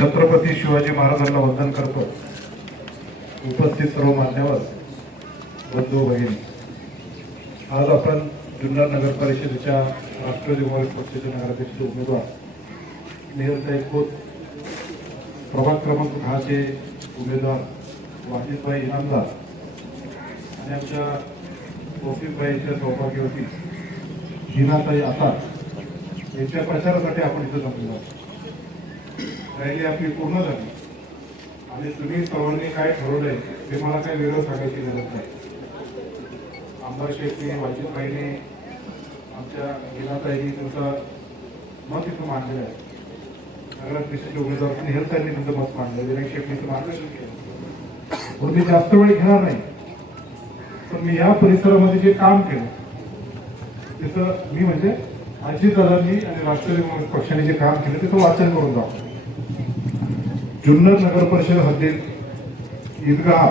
छत्रपती शिवाजी महाराजांना वंदन करतो उपस्थित सर्व मान्यवर बंधू भगिनी आज आपण जुन्नर नगर परिषदेच्या राष्ट्रवादी काँग्रेस पक्षाचे नगराध्यक्ष उमेदवार मेहरताई खोत प्रभाग क्रमांक दहाचे उमेदवार वाजिदभाई इनामदार आणि आमच्या वकीलबाईच्या सौभाग्यवती हिनाताई आता यांच्या प्रचारासाठी आपण इथं जमलो आहोत. रॅली आपली पूर्ण झाली आणि तुम्ही सर्वांनी काय ठरवलंय ते मला काही वेगळं सांगायची गरज नाही. आमदार शेट्टी वाजीदबाईने आमच्या हिनाताईने तुमचं मत इथं मांडलेलं आहे. नगराध्यक्षाचे उमेदवार आणि हेल्थांनी त्यांचं मत मांडलं विनायक शेट्टीचं मार्गदर्शन केलं म्हणून मी जास्त वेळ घेणार नाही. पण मी या परिसरामध्ये जे काम केलं त्याचं मी म्हणजे अजितदादांनी आणि राष्ट्रवादी काँग्रेस पक्षाने जे काम केलं त्याचं वाचन करून जाऊ जुन्नर नगर परिषद हद्दीत ईदगाह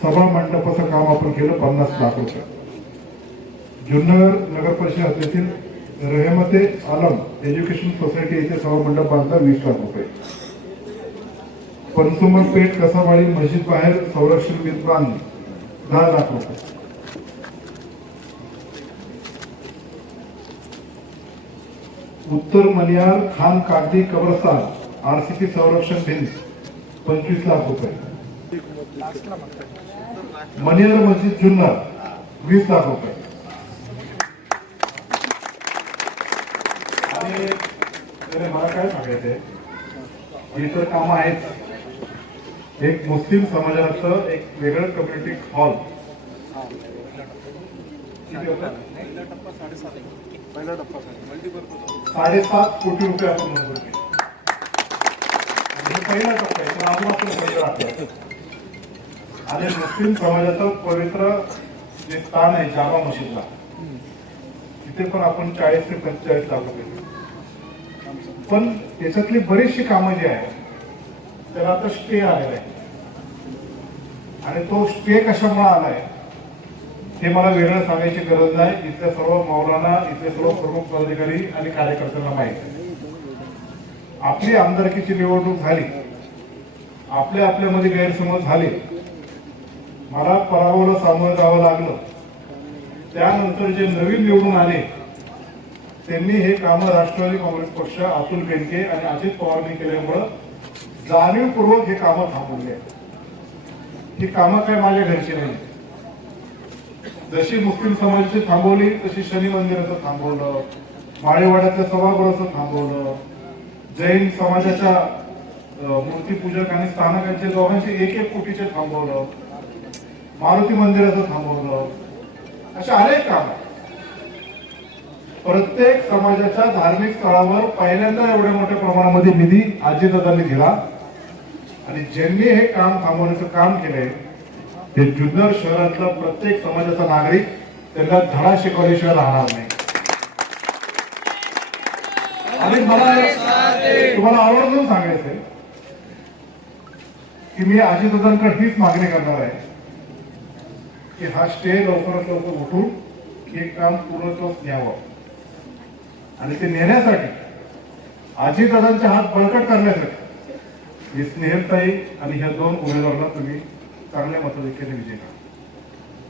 सभा मंडपाचं काम आपण केलं पन्नास लाख रुपये. जुन्नर नगर परिषद हद्दीतील रहमते आलम एज्युकेशन सोसायटी येथे सभा मंडप बांधला वीस लाख रुपये. पंचुमर पेठ कसावाडी मस्जिद बाहेर संरक्षण वीज बांध दहा लाख रुपये. उत्तर मनियार खान कागदी कब्रस्तान आरसीपी संरक्षण भिंत पंचवीस लाख रुपये. मनियार मस्जिद जुन्नर वीस लाख रुपये. आणि मला काय सांगायचंय? इतर कामं आहेत. एक मुस्लिम समाजाचं एक वेगळं कम्युनिटी हॉल किती टप्पा साडेसात कोटी रुपये आपण मंजूर केले पहिला टप्पा आहे तर अजून आपण आणि मुस्लिम समाजाचं पवित्र जे स्थान आहे जामा मशीदला तिथे पण आपण चाळीस ते पंचेचाळीस लाख रुपये पण त्याच्यातली बरीचशी कामं जी आहेत त्याला आता स्टे आलेला आहे आणि तो स्टे कशामुळे आलाय? हे मला वेगळं सांगायची गरज नाही. इथल्या सर्व मौलाना इथले सर्व प्रमुख पदाधिकारी आणि कार्यकर्त्यांना माहिती आहे. आपली आमदारकीची निवडणूक झाली आपल्या आपल्यामध्ये गैरसमज झाले मला पराभवाला सामोरं जावं लागलं. त्यानंतर जे नवीन निवडून आले त्यांनी हे कामं राष्ट्रवादी काँग्रेस पक्ष अतुल बेनके आणि अजित पवारने केल्यामुळं जाणीवपूर्वक हे कामं थांबवली आहेत ही कामं काय माझ्या घरची नाही जशी मुस्लिम समाजाची थांबवली तशी शनी मंदिराचं थांबवलं माळेवाड्यातल्या सभागृहाचं थांबवलं जैन समाजाच्या मूर्तीपूजक आणि स्थानकांचे दोघांचे एक एक कोटीचे थांबवलं. मारुती मंदिराचं थांबवलं. अशा अनेक काम. प्रत्येक समाजाच्या धार्मिक स्थळावर पहिल्यांदा एवढ्या मोठ्या प्रमाणामध्ये निधी अजितदादांनी दिला. आणि ज्यांनी हे काम थांबवण्याचं काम केलंय ते जुन्नर शहरातलं प्रत्येक समाजाचा नागरिक त्यांना धडा शिकवल्याशिवाय राहणार नाही. आणि मला तुम्हाला आवर्जून सांगायचंय की मी आजीदादांकडे हीच मागणी करणार आहे की हा स्टे लवकरात लवकर उठून हे काम पूर्णत्वास न्यावं आणि ते नेण्यासाठी अजितदादांचे हात बळकट करण्यासाठी ही स्नेहलताई आणि ह्या दोन उमेदवारांना तुम्ही चांगल्या मताधिक्याने विजय करा.